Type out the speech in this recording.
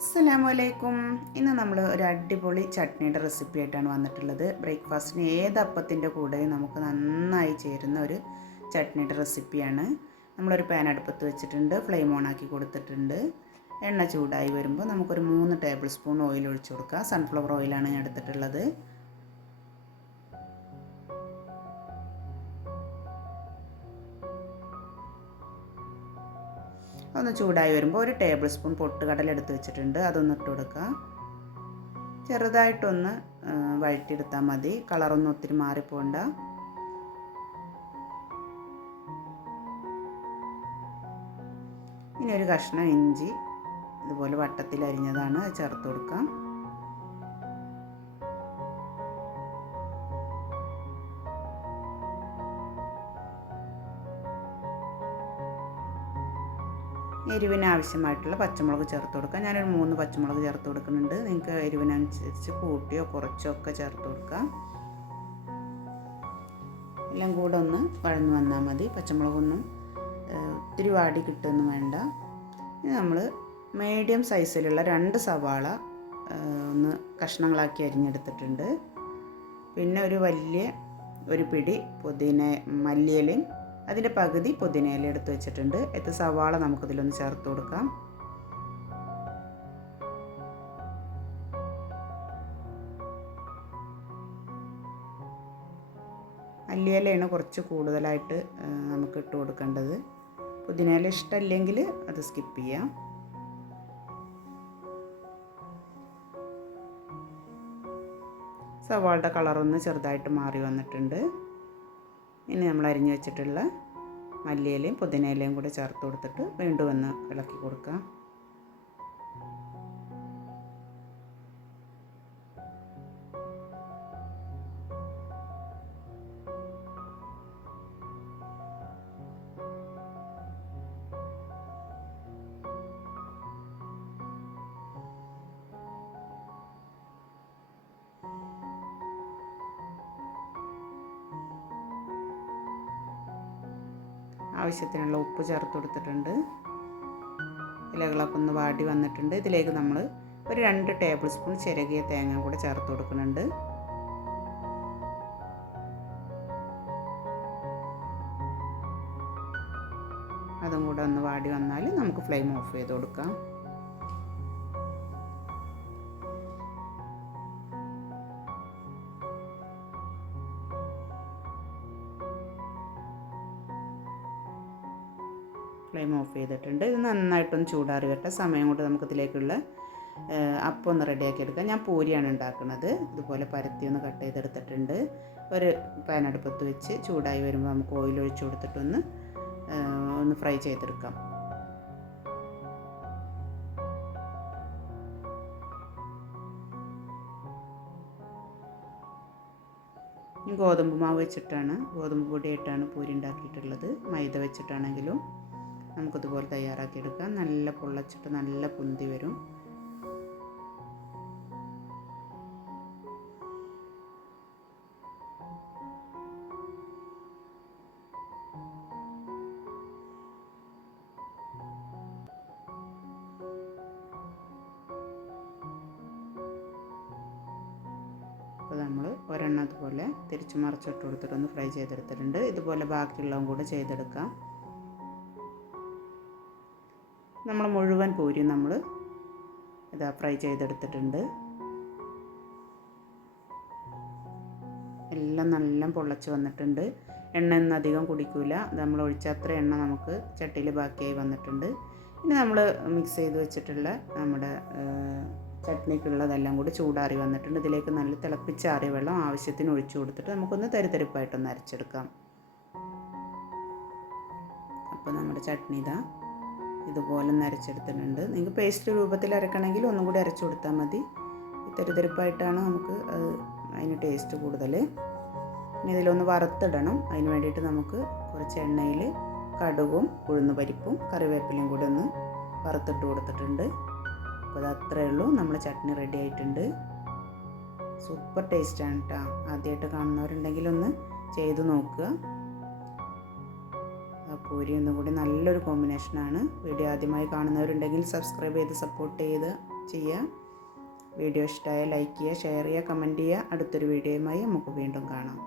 അസ്സലാമു വലൈക്കും ഇന്ന് നമ്മൾ ഒരു അടിപൊളി ചട്നിയുടെ റെസിപ്പി ആയിട്ടാണ് വന്നിട്ടുള്ളത്. ബ്രേക്ക്ഫാസ്റ്റിന് ഏത് അപ്പത്തിന്റെ കൂടെ നമുക്ക് നന്നായി ചേരുന്ന ഒരു ചട്നിയുടെ റെസിപ്പിയാണ് നമ്മളൊരു പാൻ അടുപ്പത്ത് വെച്ചിട്ടുണ്ട് ഫ്ലെയിം ഓൺ ആക്കി കൊടുത്തിട്ടുണ്ട്. എണ്ണ ചൂടായി വരുമ്പോൾ നമുക്കൊരു മൂന്ന് ടേബിൾ സ്പൂൺ ഓയിൽ ഒഴിച്ചു കൊടുക്കുക സൺഫ്ലവർ ഓയിലാണ് ഞാൻ എടുത്തിട്ടുള്ളത്. ഒന്ന് ചൂടായി വരുമ്പോൾ ഒരു ടേബിൾ സ്പൂൺ പൊട്ടുകടല എടുത്ത് വെച്ചിട്ടുണ്ട്. അതൊന്ന് ഇട്ട് കൊടുക്കുക. ചെറുതായിട്ടൊന്ന് വഴറ്റിയെടുത്താൽ മതി. കളറൊന്നും ഒത്തിരി മാറിപ്പോണ്ട. ഇനി ഒരു കഷ്ണം ഇഞ്ചി ഇതുപോലെ വട്ടത്തിൽ അരിഞ്ഞതാണ്. ചേർത്ത് കൊടുക്കാം. എരിവിന് ആവശ്യമായിട്ടുള്ള പച്ചമുളക് ചേർത്ത് കൊടുക്കുക ഞാനൊരു മൂന്ന് പച്ചമുളക് ചേർത്ത് കൊടുക്കുന്നുണ്ട്. നിങ്ങൾക്ക് എരിവിനനുസരിച്ച് കൂട്ടിയോ കുറച്ചോ ഒക്കെ ചേർത്ത് കൊടുക്കാം. എല്ലാം കൂടെ ഒന്ന് വഴന്നു വന്നാൽ മതി. പച്ചമുളകൊന്നും ഒത്തിരി വാടി കിട്ടുമെന്ന് വേണ്ട. ഇനി നമ്മൾ മീഡിയം സൈസിലുള്ള രണ്ട് സവാള ഒന്ന് കഷ്ണങ്ങളാക്കി അരിഞ്ഞെടുത്തിട്ടുണ്ട്. പിന്നെ ഒരു വലിയ ഒരു പിടി പുതിന മല്ലിയിലയും അതിന്റെ പകുതി പുതിനയില എടുത്ത് വെച്ചിട്ടുണ്ട്. എത്ര സവാള നമുക്കിതിലൊന്ന് ചേർത്ത് കൊടുക്കാം. മല്ലിയിലയാണ് കുറച്ച് കൂടുതലായിട്ട് നമുക്ക് ഇട്ട് കൊടുക്കേണ്ടത്. പുതിനയില ഇഷ്ടമില്ലെങ്കിൽ അത് സ്കിപ്പ് ചെയ്യാം. സവാളുടെ കളറൊന്ന് ചെറുതായിട്ട് മാറി വന്നിട്ടുണ്ട്. ഇനി നമ്മൾ അരിഞ്ഞു വെച്ചിട്ടുള്ള മല്ലിയിലയും പുതിനയിലയും കൂടി ചേർത്ത് കൊടുത്തിട്ട് വീണ്ടും ഒന്ന് ഇളക്കി കൊടുക്കുക ആവശ്യത്തിനുള്ള ഉപ്പ് ചേർത്ത് കൊടുത്തിട്ടുണ്ട്. ഇലകളൊക്കെ ഒന്ന് വാടി വന്നിട്ടുണ്ട്. ഇതിലേക്ക് നമ്മൾ ഒരു രണ്ട് ടേബിൾ സ്പൂൺ ചിരകിയ തേങ്ങ കൂടെ ചേർത്ത് കൊടുക്കുന്നുണ്ട്. അതും കൂടെ ഒന്ന് വാടി വന്നാൽ നമുക്ക് ഫ്ലെയിം ഓഫ് ചെയ്ത് കൊടുക്കാം. ഫ്ലെയിം ഓഫ് ചെയ്തിട്ടുണ്ട്. ഇത് നന്നായിട്ടൊന്ന് ചൂടാറി വരട്ടെ. സമയം കൊണ്ട് നമുക്കിതിലേക്കുള്ള അപ്പം ഒന്ന് റെഡിയാക്കി എടുക്കാം. ഞാൻ പൂരിയാണ് ഉണ്ടാക്കുന്നത്. ഇതുപോലെ പരത്തി ഒന്ന് കട്ട് ചെയ്തെടുത്തിട്ടുണ്ട്. ഒരു പാൻ അടുപ്പത്ത് വെച്ച് ചൂടായി വരുമ്പോൾ നമുക്ക് ഓയിൽ ഒഴിച്ചു കൊടുത്തിട്ടൊന്ന് ഒന്ന് ഫ്രൈ ചെയ്തെടുക്കാം. ഗോതമ്പ് മാവ് വെച്ചിട്ടാണ് ഗോതമ്പ് പൊടിയായിട്ടാണ് പൂരി ഉണ്ടാക്കിയിട്ടുള്ളത്. മൈദ വെച്ചിട്ടാണെങ്കിലും നമുക്കിതുപോലെ തയ്യാറാക്കിയെടുക്കാം. നല്ല പൊള്ളച്ചിട്ട് നല്ല പൊന്തി വരും. അപ്പോൾ നമ്മൾ ഒരെണ്ണം അതുപോലെ തിരിച്ച് മറിച്ചിട്ട് കൊടുത്തിട്ടൊന്ന് ഫ്രൈ ചെയ്തെടുത്തിട്ടുണ്ട്. ഇതുപോലെ ബാക്കിയുള്ളതും കൂടെ ചെയ്തെടുക്കാം. നമ്മൾ മുഴുവൻ പൂരി നമ്മൾ ഇതാ ഫ്രൈ ചെയ്തെടുത്തിട്ടുണ്ട്. എല്ലാം നല്ല പൊള്ളച്ച് വന്നിട്ടുണ്ട്. എണ്ണ ഒന്നും അധികം കുടിക്കില്ല നമ്മൾ ഒഴിച്ച അത്ര എണ്ണ നമുക്ക് ചട്ടിയിൽ ബാക്കിയായി വന്നിട്ടുണ്ട്. ഇനി നമ്മൾ മിക്സ് ചെയ്ത് വെച്ചിട്ടുള്ള നമ്മുടെ ചട്നിക്കുള്ളതെല്ലാം കൂടി ചൂടാറി വന്നിട്ടുണ്ട്. ഇതിലേക്ക് നല്ല തിളപ്പിച്ചാറിയ വെള്ളം ആവശ്യത്തിന് ഒഴിച്ചു കൊടുത്തിട്ട് നമുക്കൊന്ന് തരിതരിപ്പായിട്ടൊന്ന് അരച്ചെടുക്കാം. അപ്പോൾ നമ്മുടെ ചട്നി ഇതാ ഇതുപോലെ നരച്ചെടുത്തിട്ടുണ്ട് നിങ്ങൾക്ക് പേസ്റ്റ് രൂപത്തിൽ അരക്കണമെങ്കിൽ ഒന്നും കൂടി അരച്ചു കൊടുത്താൽ മതി. തെരുതെരുപ്പായിട്ടാണ് നമുക്ക് അതിന് ടേസ്റ്റ് കൂടുതൽ. ഇനി ഇതിലൊന്ന് വറുത്തിടണം. അതിന് വേണ്ടിയിട്ട് നമുക്ക് കുറച്ച് എണ്ണയിൽ കടുകും ഉഴുന്ന് പരിപ്പും കറിവേപ്പിലയും കൂടി ഒന്ന് വറുത്തിട്ട് കൊടുത്തിട്ടുണ്ട്. അപ്പോൾ അത് ഉള്ളൂ. നമ്മൾ ചട്നി റെഡി ആയിട്ടുണ്ട്. സൂപ്പർ ടേസ്റ്റ് ടേസ്റ്റാണ് കേട്ടോ ആദ്യമായിട്ട് കാണുന്നവരുണ്ടെങ്കിൽ ഒന്ന് ചെയ്ത് നോക്കുക. പൂരി ഒന്നും കൂടി നല്ലൊരു കോമ്പിനേഷനാണ് വീഡിയോ ആദ്യമായി കാണുന്നവരുണ്ടെങ്കിൽ സബ്സ്ക്രൈബ് ചെയ്ത് സപ്പോർട്ട് ചെയ്ത് ചെയ്യുക. വീഡിയോ ഇഷ്ടമായ ലൈക്ക് ചെയ്യുക ഷെയർ ചെയ്യുക കമന്റ് ചെയ്യുക. അടുത്തൊരു വീഡിയോയുമായി നമുക്ക് വീണ്ടും കാണാം.